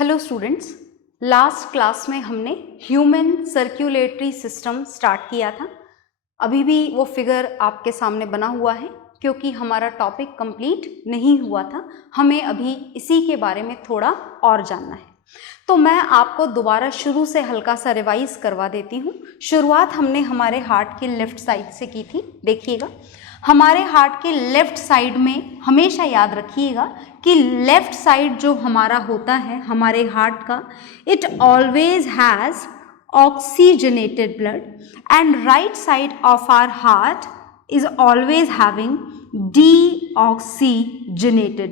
Hello students, last class में हमने human circulatory system start किया था। अभी भी वो फिगर आपके सामने बना हुआ है क्योंकि हमारा टॉपिक कंप्लीट नहीं हुआ था। हमें अभी इसी के बारे में थोड़ा और जानना है, तो मैं आपको दोबारा शुरू से हल्का सा रिवाइज करवा देती हूँ। शुरुआत हमने हमारे हार्ट के लेफ्ट साइड से की थी। देखिएगा, हमारे हार्ट के लेफ्ट साइड में हमेशा याद रखिएगा कि लेफ्ट साइड जो हमारा होता है हमारे हार्ट का, it always has oxygenated blood and right side of our heart is always having deoxygenated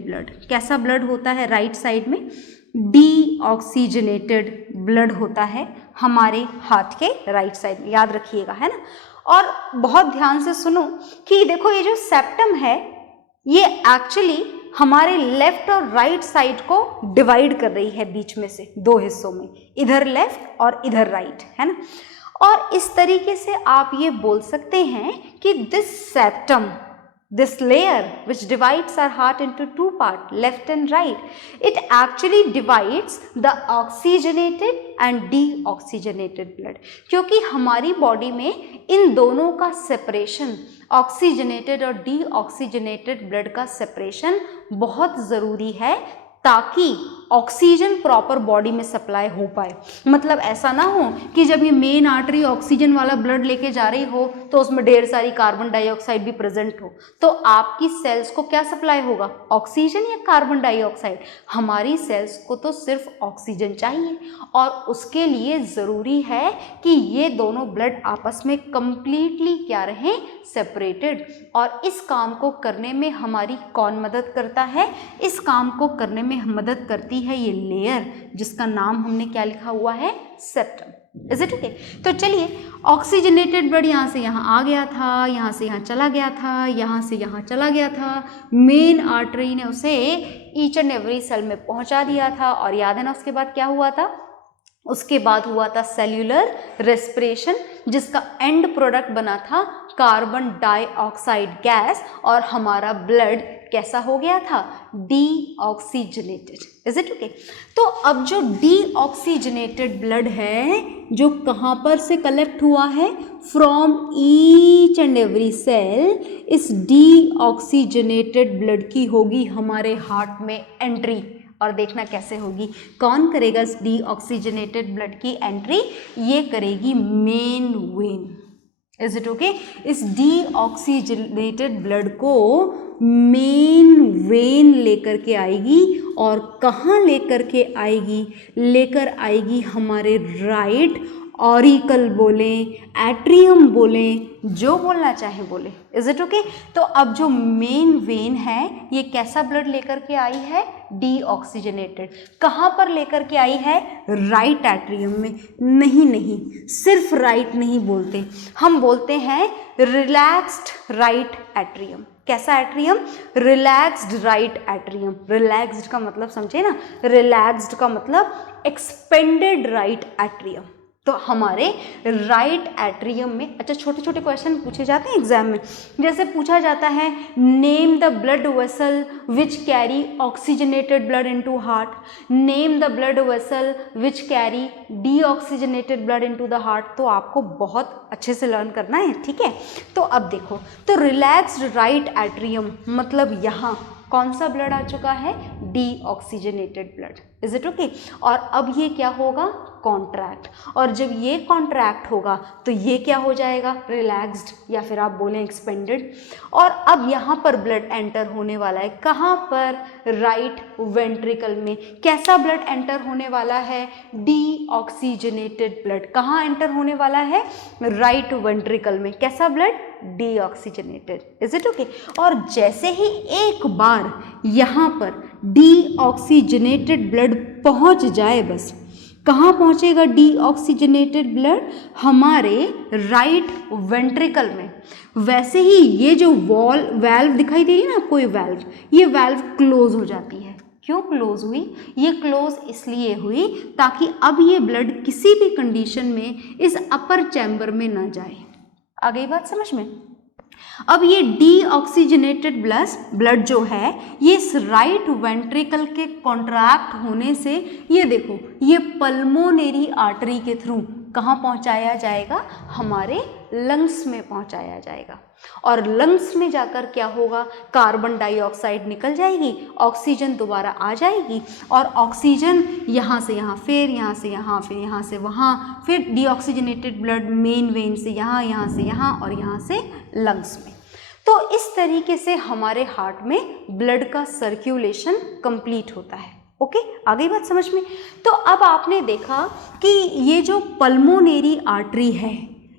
blood. कैसा ब्लड होता है राइट साइड में? डीऑक्सीजनेटेड ब्लड होता है हमारे हार्ट के राइट साइड में, याद रखिएगा, है ना। और बहुत ध्यान से सुनो कि देखो ये जो सेप्टम है ये एक्चुअली हमारे लेफ्ट और राइट साइड को डिवाइड कर रही है बीच में से दो हिस्सों में, इधर लेफ्ट और इधर राइट, है ना। और इस तरीके से आप ये बोल सकते हैं कि this septum, this layer which divides our heart into two parts, left and right, it actually divides the oxygenated and deoxygenated blood। क्योंकि हमारी बॉडी में इन दोनों का सेपरेशन, ऑक्सीजनेटेड और डीऑक्सीजनेटेड ब्लड का सेपरेशन बहुत ज़रूरी है ताकि ऑक्सीजन प्रॉपर बॉडी में सप्लाई हो पाए। मतलब ऐसा ना हो कि जब ये मेन आर्टरी ऑक्सीजन वाला ब्लड लेके जा रही हो तो उसमें ढेर सारी कार्बन डाइऑक्साइड भी प्रेजेंट हो, तो आपकी सेल्स को क्या सप्लाई होगा? ऑक्सीजन या कार्बन डाइऑक्साइड? हमारी सेल्स को तो सिर्फ ऑक्सीजन चाहिए और उसके लिए ज़रूरी है कि ये दोनों ब्लड आपस में कंप्लीटली क्या रहें? सेपरेटेड। और इस काम को करने में हमारी कौन मदद करता है? इस काम को करने में मदद करती है ये लेयर जिसका नाम हमने क्या लिखा हुआ है? सेप्टम। Is it okay? तो चलिए, ऑक्सीजनेटेड ब्लड यहाँ से यहाँ आ गया था, यहाँ से यहाँ चला गया था, यहाँ से यहाँ चला गया था, मेन आर्टरी ने उसे ईच एंड एवरी सेल में पहुँचा दिया था। और याद है ना उसके बाद क्या हुआ था? उसके बाद हुआ था सेल्यूलर रेस्पिरेशन, जिसका एंड प्रोडक्ट बना था कार्बन डाइऑक्साइड गैस, और हमारा ब्लड कैसा हो गया था? डीऑक्सीजनेटेड। Is it okay? तो अब जो डीऑक्सीजनेटेड ब्लड है जो कहाँ पर से कलेक्ट हुआ है? From each and every cell. इस डीऑक्सीजनेटेड ब्लड की होगी हमारे हार्ट में एंट्री, और देखना कैसे होगी। कौन करेगा इस डीऑक्सीजनेटेड ब्लड की एंट्री? ये करेगी main vein. Is it okay? इस डीऑक्सीजनेटेड ब्लड को मेन वेन लेकर के आएगी, और कहाँ लेकर के आएगी? लेकर आएगी हमारे राइट ऑरिकल बोले, एट्रियम बोले, जो बोलना चाहे बोले। Is it okay? तो अब जो मेन वेन है ये कैसा ब्लड लेकर के आई है? डीऑक्सीजनेटेड। कहाँ पर लेकर के आई है? राइट एट्रियम में। नहीं, सिर्फ राइट नहीं बोलते, हम बोलते हैं रिलैक्स्ड राइट एट्रियम। कैसा atrium? Relaxed right atrium. Relaxed का मतलब समझे ना? रिलैक्स्ड का मतलब एक्सपेंडेड राइट एट्रियम। तो हमारे राइट एट्रियम में, अच्छा, छोटे छोटे क्वेश्चन पूछे जाते हैं एग्जाम में। जैसे पूछा जाता है name the blood vessel which carry oxygenated blood into heart, name the blood vessel which carry deoxygenated blood into the heart. तो आपको बहुत अच्छे से लर्न करना है, ठीक है। तो अब देखो, तो रिलैक्स्ड राइट एट्रियम मतलब यहाँ कौन सा ब्लड आ चुका है? Deoxygenated blood. Is it okay? और अब ये क्या होगा? कॉन्ट्रैक्ट। और जब ये कॉन्ट्रैक्ट होगा तो ये क्या हो जाएगा? रिलैक्स्ड, या फिर आप बोलें एक्सपेंडेड। और अब यहाँ पर ब्लड एंटर होने वाला है, कहाँ पर? राइट वेंट्रिकल में। कैसा ब्लड एंटर होने वाला है? Deoxygenated blood. कहाँ एंटर होने वाला है? राइट वेंट्रिकल में। कैसा blood? Deoxygenated. Is it okay? और जैसे ही एक बार यहाँ पर डीऑक्सीजनेटेड ब्लड पहुँच जाए, बस कहाँ पहुँचेगा डीऑक्सीजनेटेड ब्लड? हमारे राइट वेंट्रिकल में। वैसे ही ये जो वाल्व दिखाई दे रही है ना आपको, ये वाल्व क्लोज हो जाती है। क्यों क्लोज हुई? ये क्लोज इसलिए हुई ताकि अब ये ब्लड किसी भी कंडीशन में इस अपर चैम्बर में ना जाए। आ गई बात समझ में? अब ये डीऑक्सीजनेटेड ब्लड जो है ये इस राइट वेंट्रिकल के कॉन्ट्रैक्ट होने से ये देखो ये पल्मोनरी आर्टरी के थ्रू कहाँ पहुँचाया जाएगा, हमारे लंग्स में पहुँचाया जाएगा। और लंग्स में जाकर क्या होगा, कार्बन डाइऑक्साइड निकल जाएगी, ऑक्सीजन दोबारा आ जाएगी और ऑक्सीजन यहाँ से यहाँ, फिर यहाँ से यहाँ, फिर यहाँ से वहाँ, फिर डीऑक्सीजनेटेड ब्लड मेन वेन से यहाँ, यहाँ से यहाँ और यहाँ से लंग्स में। तो इस तरीके से हमारे हार्ट में ब्लड का सर्क्यूलेशन कंप्लीट होता है। ओके, आ गई बात समझ में। तो अब आपने देखा कि ये जो पल्मोनरी आर्टरी है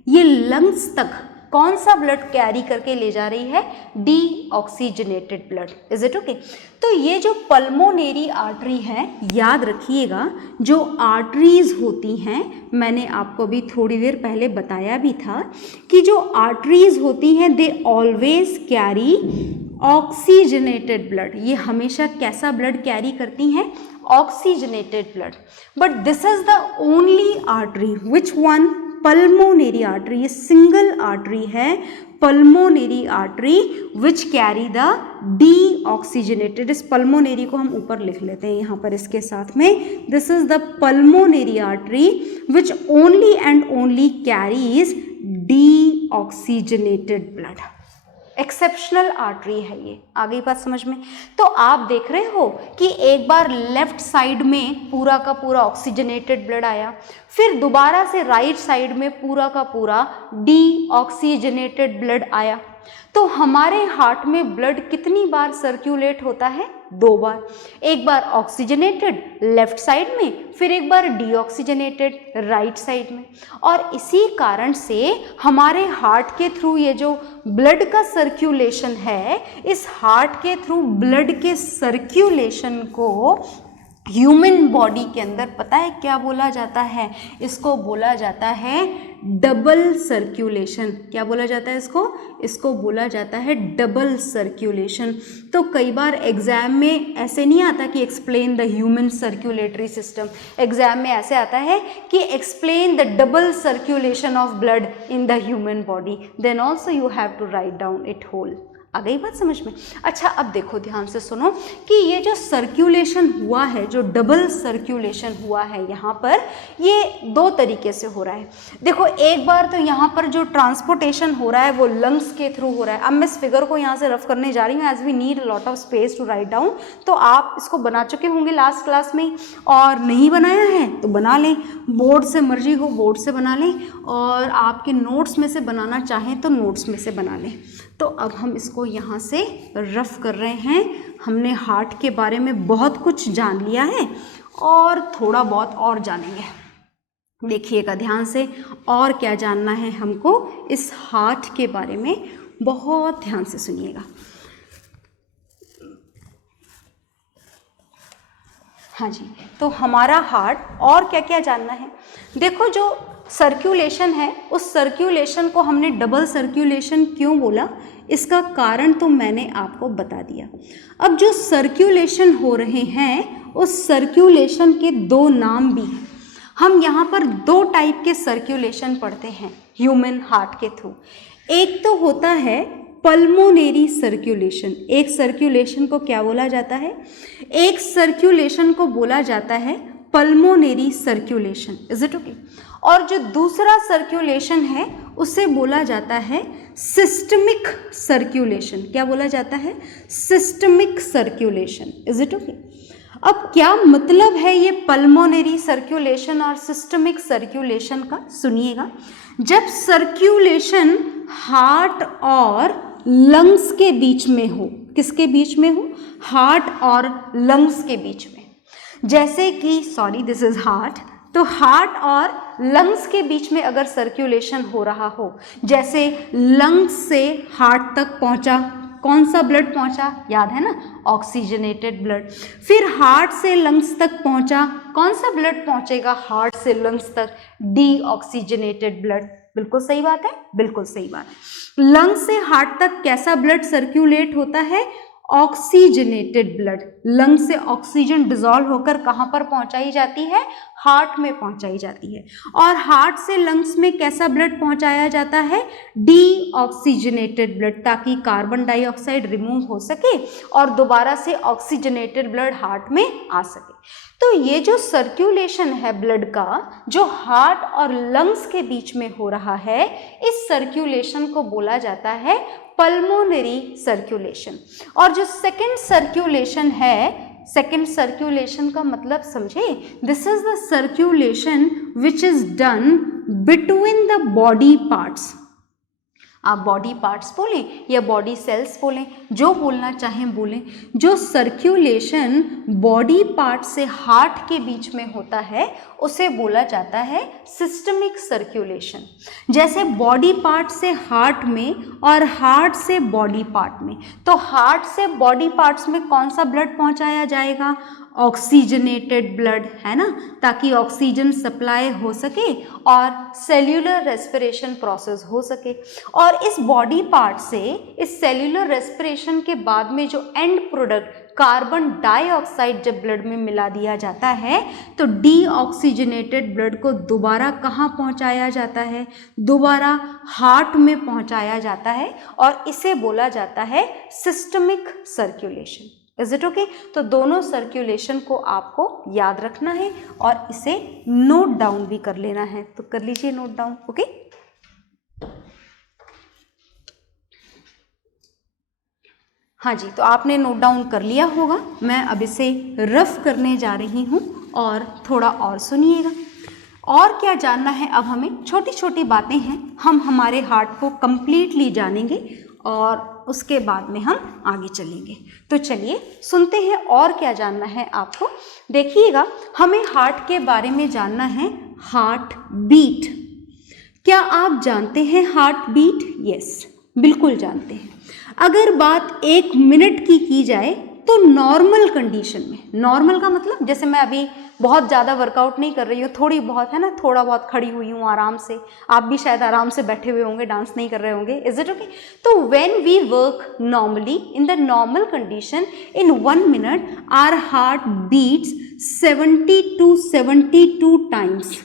ये लंग्स तक कौन सा ब्लड कैरी करके ले जा रही है, deoxygenated blood. Is it okay. तो ये जो पल्मोनरी आर्टरी है, याद रखिएगा जो आर्टरीज होती हैं, मैंने आपको भी थोड़ी देर पहले बताया भी था कि जो आर्टरीज होती हैं they always carry oxygenated blood. ये हमेशा कैसा ब्लड कैरी करती हैं, oxygenated blood. But this is the only artery which one, pulmonary artery, ये सिंगल आर्टरी है pulmonary artery which carry the deoxygenated. इस पल्मोनरी को हम ऊपर लिख लेते हैं यहाँ पर इसके साथ में, this is the pulmonary artery which only and only carries deoxygenated blood. Exceptional artery है ये। आ गई बात समझ में। तो आप देख रहे हो कि एक बार लेफ्ट साइड में पूरा का पूरा ऑक्सीजनेटेड ब्लड आया, फिर दोबारा से राइट साइड में पूरा का पूरा डीऑक्सीजनेटेड ब्लड आया। तो हमारे हार्ट में ब्लड कितनी बार सर्क्यूलेट होता है, 2 बार। एक बार ऑक्सीजनेटेड लेफ्ट साइड में, फिर एक बार डीऑक्सीजनेटेड राइट साइड में। और इसी कारण से हमारे हार्ट के थ्रू ये जो ब्लड का सर्क्यूलेशन है, इस हार्ट के थ्रू ब्लड के सर्क्यूलेशन को ह्यूमन बॉडी के अंदर पता है क्या बोला जाता है, इसको बोला जाता है डबल सर्क्यूलेशन। क्या बोला जाता है इसको बोला जाता है डबल सर्क्यूलेशन। तो कई बार एग्जाम में ऐसे नहीं आता कि explain the human circulatory system, exam में ऐसे आता है कि explain the double circulation of blood in the human body, then also you have to write down it whole. आ गई बात समझ में। अच्छा, अब देखो ध्यान से सुनो कि ये जो सर्क्यूलेशन हुआ है, जो डबल सर्क्यूलेशन हुआ है यहाँ पर, ये 2 तरीके से हो रहा है। देखो, एक बार तो यहाँ पर जो ट्रांसपोर्टेशन हो रहा है वो लंग्स के थ्रू हो रहा है। अब मैं इस फिगर को यहाँ से रफ करने जा रही हूँ, as we need lot of space to write down. तो आप इसको बना चुके होंगे लास्ट क्लास में, और नहीं बनाया है तो बना लें, बोर्ड से मर्जी हो बोर्ड से बना लें, और आपके नोट्स में से बनाना चाहें तो नोट्स में से बना लें। तो अब हम इसको यहाँ से रफ कर रहे हैं। हमने हार्ट के बारे में बहुत कुछ जान लिया है और थोड़ा बहुत और जानेंगे। देखिएगा ध्यान से, और क्या जानना है हमको इस हार्ट के बारे में, बहुत ध्यान से सुनिएगा। हाँ जी, तो हमारा हार्ट और क्या क्या जानना है। देखो, जो सर्क्यूलेशन है उस सर्क्यूलेशन को हमने डबल सर्क्यूलेशन क्यों बोला, इसका कारण तो मैंने आपको बता दिया। अब जो सर्क्यूलेशन हो रहे हैं उस सर्क्यूलेशन के 2 नाम भी हैं। हम यहाँ पर 2 टाइप के सर्क्यूलेशन पढ़ते हैं ह्यूमन हार्ट के थ्रू। एक तो होता है पल्मोनरी सर्क्यूलेशन। एक सर्क्यूलेशन को क्या बोला जाता है, एक सर्क्यूलेशन को बोला जाता है pulmonary circulation. Is it okay. और जो दूसरा सर्क्यूलेशन है उसे बोला जाता है सिस्टमिक सर्क्यूलेशन। क्या बोला जाता है, systemic circulation. Is it okay. अब क्या मतलब है ये पल्मोनरी सर्क्यूलेशन और सिस्टमिक सर्क्यूलेशन का, सुनिएगा। जब सर्क्यूलेशन हार्ट और लंग्स के बीच में हो, किसके बीच में हो, हार्ट और लंग्स के बीच में, जैसे कि सॉरी दिस इज हार्ट, तो हार्ट और लंग्स के बीच में अगर सर्क्यूलेशन हो रहा हो, जैसे लंग्स से हार्ट तक पहुंचा, कौन सा ब्लड पहुंचा, याद है ना, ऑक्सीजनेटेड ब्लड। फिर हार्ट से लंग्स तक पहुंचा, कौन सा ब्लड पहुंचेगा हार्ट से लंग्स तक, डीऑक्सीजनेटेड ब्लड। बिल्कुल सही बात है, बिल्कुल सही बात है। लंग्स से हार्ट तक कैसा ब्लड सर्क्यूलेट होता है, ऑक्सीजनेटेड ब्लड। लंग से ऑक्सीजन डिसॉल्व होकर कहाँ पर पहुंचाई जाती है, हार्ट में पहुंचाई जाती है। और हार्ट से लंग्स में कैसा ब्लड पहुंचाया जाता है? डीऑक्सीजनेटेड ब्लड, ताकि कार्बन डाइऑक्साइड रिमूव हो सके और दोबारा से ऑक्सीजनेटेड ब्लड हार्ट में आ सके। तो ये जो सर्कुलेशन है ब्लड का, जो हार्ट और लंग्स के बीच में हो रहा है, इस सर्कुलेशन को बोला जाता है पल्मोनरी सर्कुलेशन। और जो सेकेंड सर्कुलेशन है, सेकेंड सर्कुलेशन का मतलब समझे, this is the circulation which is done between the body parts. आप बॉडी पार्ट्स बोलें या बॉडी सेल्स बोलें, जो बोलना चाहें बोलें, जो सर्कुलेशन बॉडी पार्ट से हार्ट के बीच में होता है उसे बोला जाता है सिस्टमिक सर्कुलेशन। जैसे बॉडी पार्ट से हार्ट में और हार्ट से बॉडी पार्ट में, तो हार्ट से बॉडी पार्ट्स में कौन सा ब्लड पहुंचाया जाएगा? ऑक्सीजनेटेड ब्लड, है ना, ताकि ऑक्सीजन सप्लाई हो सके और सेल्यूलर रेस्पिरेशन प्रोसेस हो सके। और इस बॉडी पार्ट से इस सेल्यूलर रेस्पिरेशन के बाद में जो एंड प्रोडक्ट कार्बन डाइऑक्साइड जब ब्लड में मिला दिया जाता है, तो डीऑक्सीजनेटेड ब्लड को दोबारा कहाँ पहुँचाया जाता है? दोबारा हार्ट में पहुँचाया जाता है और इसे बोला जाता है systemic circulation. Is it okay? तो दोनों सर्कुलेशन को आपको याद रखना है और इसे नोट डाउन भी कर लेना है, तो कर लीजिए नोट डाउन। ओके, हाँ जी, तो आपने नोट डाउन कर लिया होगा। मैं अब इसे रफ करने जा रही हूँ और थोड़ा और सुनिएगा। और क्या जानना है अब हमें? छोटी छोटी बातें हैं, हम हमारे हार्ट को कंप्लीटली जानेंगे और उसके बाद में हम आगे चलेंगे। तो चलिए सुनते हैं और क्या जानना है आपको। देखिएगा, हमें हार्ट के बारे में जानना है, हार्ट बीट। क्या आप जानते हैं हार्ट बीट? यस, बिल्कुल जानते हैं। अगर बात 1 मिनट की जाए तो नॉर्मल कंडीशन में, नॉर्मल का मतलब जैसे मैं अभी बहुत ज़्यादा वर्कआउट नहीं कर रही हूँ, थोड़ी बहुत, है ना, थोड़ा बहुत खड़ी हुई हूँ आराम से, आप भी शायद आराम से बैठे हुए होंगे, डांस नहीं कर रहे होंगे। Is it okay? तो when we work normally in the normal condition, in 1 minute our heart beats 70 to 72 times,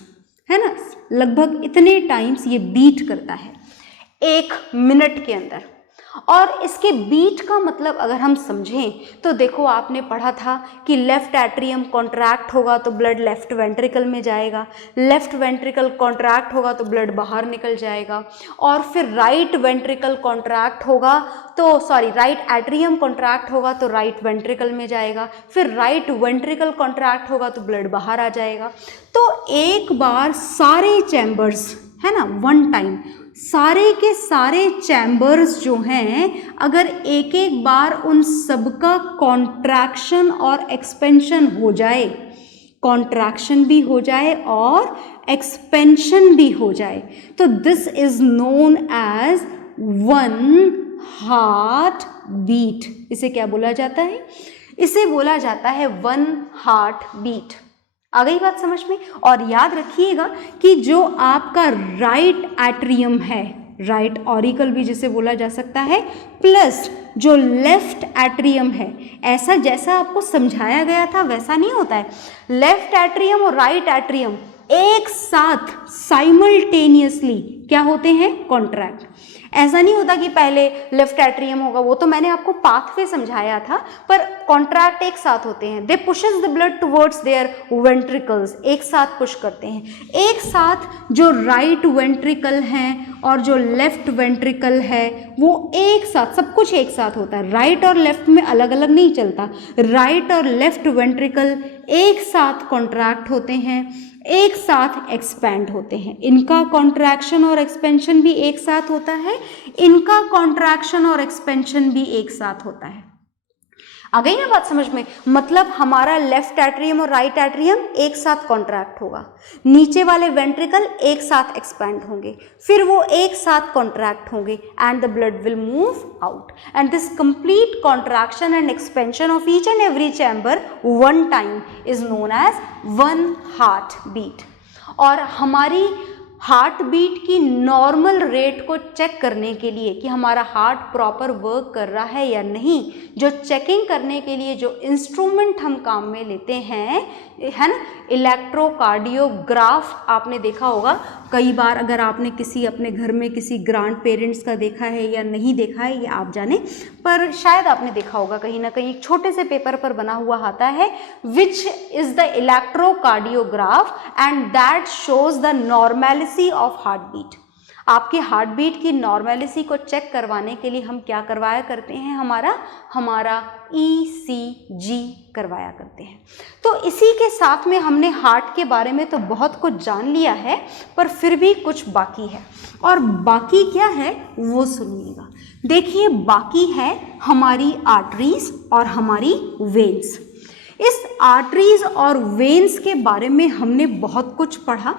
है ना, लगभग इतने टाइम्स ये बीट करता है 1 मिनट के अंदर। और इसके बीट का मतलब अगर हम समझें तो देखो, आपने पढ़ा था कि लेफ्ट एट्रियम कॉन्ट्रैक्ट होगा तो ब्लड लेफ्ट वेंट्रिकल में जाएगा, लेफ्ट वेंट्रिकल कॉन्ट्रैक्ट होगा तो ब्लड बाहर निकल जाएगा, और फिर राइट वेंट्रिकल कॉन्ट्रैक्ट होगा तो राइट एट्रियम कॉन्ट्रैक्ट होगा तो राइट वेंट्रिकल में जाएगा, फिर राइट वेंट्रिकल कॉन्ट्रैक्ट होगा तो ब्लड बाहर आ जाएगा। तो एक बार सारे चैम्बर्स, है ना, वन टाइम सारे के सारे चैम्बर्स जो हैं, अगर एक एक बार उन सबका कॉन्ट्रैक्शन और एक्सपेंशन हो जाए, कॉन्ट्रैक्शन भी हो जाए और एक्सपेंशन भी हो जाए, तो this is known as 1 heart beat. इसे क्या बोला जाता है? इसे बोला जाता है 1 हार्ट बीट। आ गई बात समझ में? और याद रखिएगा कि जो आपका राइट एट्रियम है, राइट ऑरिकल भी जिसे बोला जा सकता है, प्लस जो लेफ्ट एट्रियम है, ऐसा जैसा आपको समझाया गया था वैसा नहीं होता है। लेफ्ट एट्रियम और राइट एट्रियम एक साथ साइमल्टेनियसली क्या होते हैं? कॉन्ट्रैक्ट। ऐसा नहीं होता कि पहले लेफ्ट एट्रियम होगा, वो तो मैंने आपको पाथवे समझाया था, पर कॉन्ट्रैक्ट एक साथ होते हैं। They pushes the blood towards their ventricles, एक साथ पुश करते हैं। एक साथ जो राइट वेंट्रिकल हैं और जो लेफ्ट वेंट्रिकल है वो एक साथ, सब कुछ एक साथ होता है। राइट और लेफ्ट में अलग अलग नहीं चलता। राइट और लेफ्ट वेंट्रिकल एक साथ कॉन्ट्रैक्ट होते हैं, एक साथ एक्सपैंड होते हैं। इनका कॉन्ट्रैक्शन और एक्सपेंशन भी एक साथ होता है, इनका कॉन्ट्रैक्शन और एक्सपेंशन भी एक साथ होता है। आ गई ना बात समझ में? मतलब हमारा लेफ्ट एट्रियम और राइट एट्रियम एक साथ कॉन्ट्रैक्ट होगा, नीचे वाले वेंट्रिकल एक साथ एक्सपैंड होंगे, फिर वो एक साथ कॉन्ट्रैक्ट होंगे and the blood will move out, and this complete contraction and expansion of each and every chamber one time is known as 1 heart beat. और हमारी हार्ट बीट की नॉर्मल रेट को चेक करने के लिए कि हमारा हार्ट प्रॉपर वर्क कर रहा है या नहीं, जो चेकिंग करने के लिए जो इंस्ट्रूमेंट हम काम में लेते हैं, है ना, इलेक्ट्रोकार्डियोग्राफ। आपने देखा होगा कई बार, अगर आपने किसी अपने घर में किसी ग्रैंड पेरेंट्स का देखा है या नहीं देखा है ये आप जाने, पर शायद आपने देखा होगा कहीं ना कहीं, एक छोटे से पेपर पर बना हुआ आता है which is the electrocardiograph and that shows the normality of heart beat. आपकी हार्ट बीट की नॉर्मेलिटी को चेक करवाने के लिए हम क्या करवाया करते हैं, हमारा ECG करवाया करते हैं। तो इसी के साथ में हमने हार्ट के बारे में तो बहुत कुछ जान लिया है, पर फिर भी कुछ बाकी है, और बाकी क्या है वो सुनिएगा। देखिए, बाकी है हमारी आर्टरीज और हमारी वेन्स। इस आर्टरीज और वेन्स के बारे में हमने बहुत कुछ पढ़ा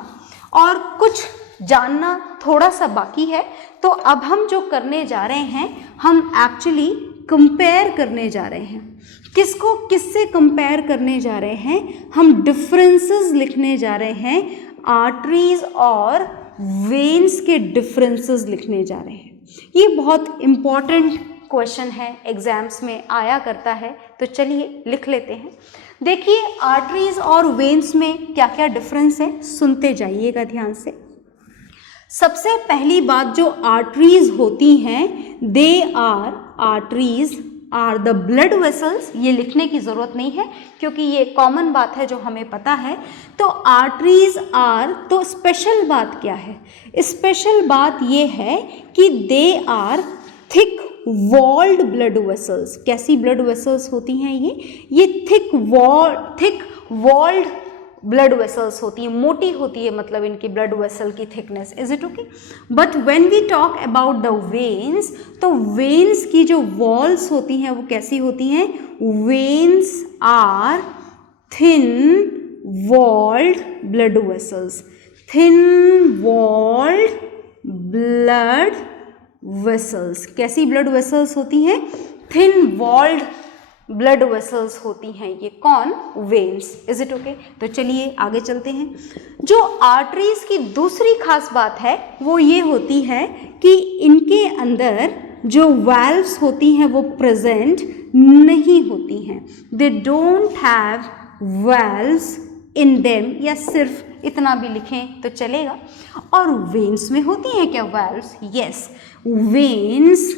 और कुछ जानना थोड़ा सा बाकी है। तो अब हम जो करने जा रहे हैं, हम एक्चुअली कंपेयर करने जा रहे हैं। किसको किससे कंपेयर करने जा रहे हैं? हम डिफरेंसेस लिखने जा रहे हैं, आर्टरीज और वेन्स के डिफरेंसेस लिखने जा रहे हैं। ये बहुत इम्पॉर्टेंट क्वेश्चन है, एग्जाम्स में आया करता है, तो चलिए लिख लेते हैं। देखिए, आर्टरीज और वेन्स में क्या क्या डिफरेंस है, सुनते जाइएगा ध्यान से। सबसे पहली बात, जो आर्टरीज होती हैं, they arteries are the blood vessels. ये लिखने की ज़रूरत नहीं है क्योंकि ये कॉमन बात है जो हमें पता है। तो आर्टरीज आर, तो स्पेशल बात क्या है? स्पेशल बात ये है कि they are thick walled blood vessels. कैसी ब्लड वेसल्स होती हैं ये थिक वॉल्ड ब्लड वेसल्स होती है, मोटी होती है, मतलब इनकी ब्लड वेसल की thickness. Is it okay? But when we talk about the veins, तो वेन्स की जो वॉल्स होती हैं वो कैसी होती हैं? Veins are thin walled blood vessels. Thin walled blood vessels. कैसी ब्लड वेसल्स होती हैं? थिन वॉल्ड ब्लड वेसल्स होती हैं। ये कौन? वेन्स। Is it okay? तो चलिए आगे चलते हैं। जो आर्टरीज की दूसरी खास बात है वो ये होती है कि इनके अंदर जो वाल्व्स होती हैं वो प्रेजेंट नहीं होती हैं। They don't have valves in them, या सिर्फ इतना भी लिखें तो चलेगा। और वेन्स में होती हैं क्या valves? Yes, veins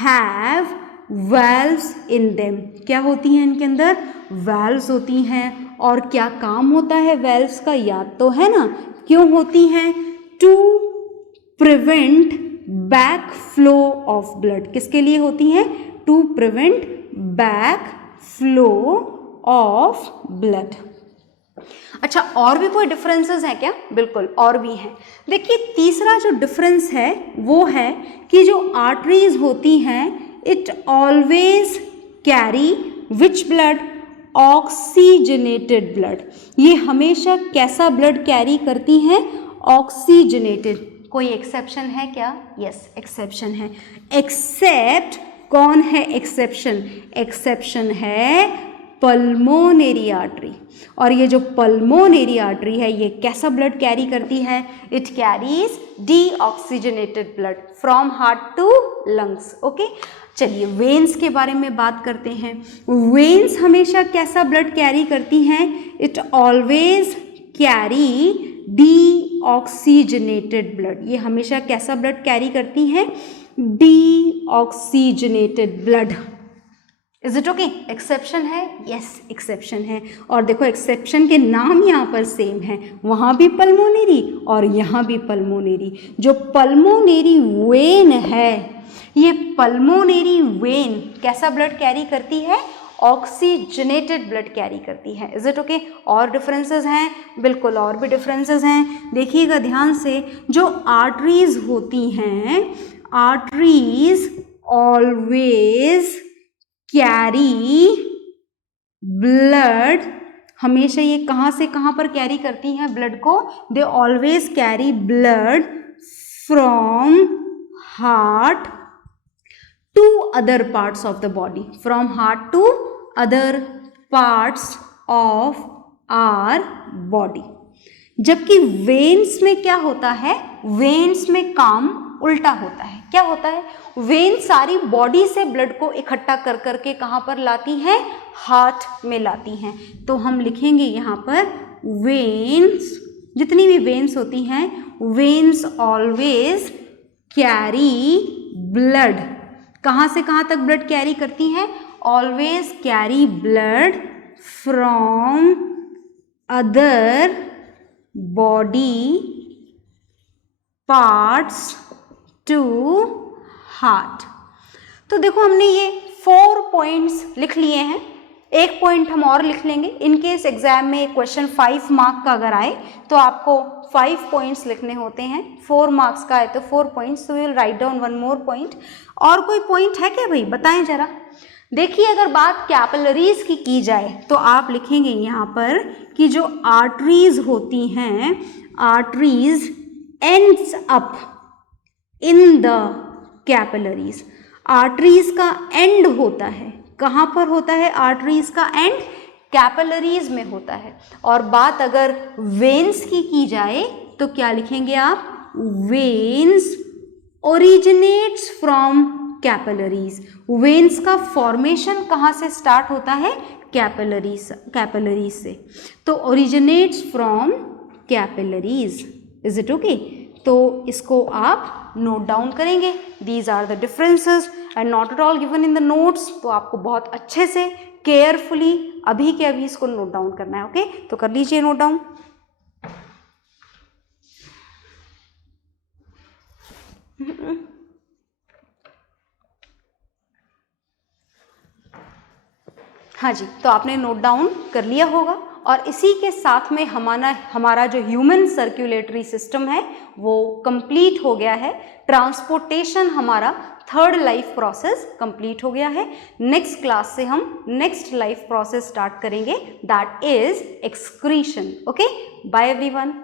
have valves in them. क्या होती हैं इनके अंदर? वाल्व्स होती हैं। और क्या काम होता है वाल्व्स का? याद तो है ना, क्यों होती हैं? To prevent back flow of blood. किसके लिए होती हैं? To prevent back flow of blood. अच्छा, और भी कोई डिफरेंसेस हैं क्या? बिल्कुल, और भी हैं। देखिए, तीसरा जो डिफरेंस है वो है कि जो आर्टरीज होती हैं, it always carry which blood? Oxygenated blood. ये हमेशा कैसा ब्लड कैरी करती हैं? ऑक्सीजनेटेड। कोई एक्सेप्शन है क्या? यस, एक्सेप्शन है। एक्सेप्ट, कौन है एक्सेप्शन? एक्सेप्शन है पल्मोनरी आर्टरी। और ये जो पल्मोनरी आर्टरी है ये कैसा ब्लड कैरी करती है? It carries deoxygenated blood from heart to lungs. Okay, चलिए वेन्स के बारे में बात करते हैं। वेन्स हमेशा कैसा ब्लड कैरी करती हैं? It always carry deoxygenated blood. ये हमेशा कैसा ब्लड कैरी करती हैं? Deoxygenated blood. Is it okay? Exception है? यस, एक्सेप्शन है। और देखो, एक्सेप्शन के नाम यहाँ पर सेम है, वहाँ भी पल्मोनरी और यहाँ भी पल्मोनरी। जो पल्मोनरी वेन है, ये पल्मोनरी वेन कैसा ब्लड कैरी करती है? ऑक्सीजनेटेड ब्लड कैरी करती है। Is it okay? और डिफरेंसेस हैं? बिल्कुल, और भी डिफरेंसेस हैं। देखिएगा ध्यान से, जो आर्टरीज होती हैं, आर्टरीज ऑलवेज कैरी ब्लड। हमेशा ये कहाँ से कहाँ पर कैरी करती हैं ब्लड को? They always carry blood from heart to other parts of the body, from heart to other parts of our body. जबकि वेन्स में क्या होता है, वेन्स में काम उल्टा होता है। क्या होता है, वेन सारी बॉडी से ब्लड को इकट्ठा कर करके कहाँ पर लाती हैं, हार्ट में लाती हैं। तो हम लिखेंगे यहाँ पर वेन्स, जितनी भी वेन्स होती हैं, वेन्स ऑलवेज कैरी ब्लड। कहाँ से कहाँ तक ब्लड कैरी करती हैं, always carry blood from other body parts to heart. तो देखो हमने ये 4 पॉइंट्स लिख लिए हैं, एक पॉइंट हम और लिख लेंगे। इन केस एग्जाम में क्वेश्चन 5 मार्क का अगर आए तो आपको 5 पॉइंट्स लिखने होते हैं, 4 मार्क्स का है तो 4 पॉइंट्स, तो we will write down 1 more point. और कोई पॉइंट है क्या भाई, बताएं जरा। देखिए अगर बात कैपिलरीज की जाए तो आप लिखेंगे यहाँ पर कि जो आर्टरीज होती हैं, arteries ends up in the capillaries. Arteries का एंड होता है, कहाँ पर होता है आर्टरीज का एंड, कैपिलरीज में होता है। और बात अगर वेन्स की जाए तो क्या लिखेंगे आप, veins originates from capillaries. Veins का फॉर्मेशन कहाँ से स्टार्ट होता है, कैपिलरीज से। तो originates from capillaries. Is it okay? तो इसको आप नोट डाउन करेंगे। These are the differences and not at all given in the notes. तो आपको बहुत अच्छे से केयरफुली अभी के अभी इसको नोट डाउन करना है। ओके, तो कर लीजिए नोट डाउन। हाँ जी, तो आपने नोट डाउन कर लिया होगा। और इसी के साथ में हमारा जो ह्यूमन सर्कुलेटरी सिस्टम है वो कंप्लीट हो गया है। ट्रांसपोर्टेशन हमारा थर्ड लाइफ प्रोसेस कंप्लीट हो गया है। नेक्स्ट क्लास से हम नेक्स्ट लाइफ प्रोसेस स्टार्ट करेंगे, that is excretion. Okay, bye everyone.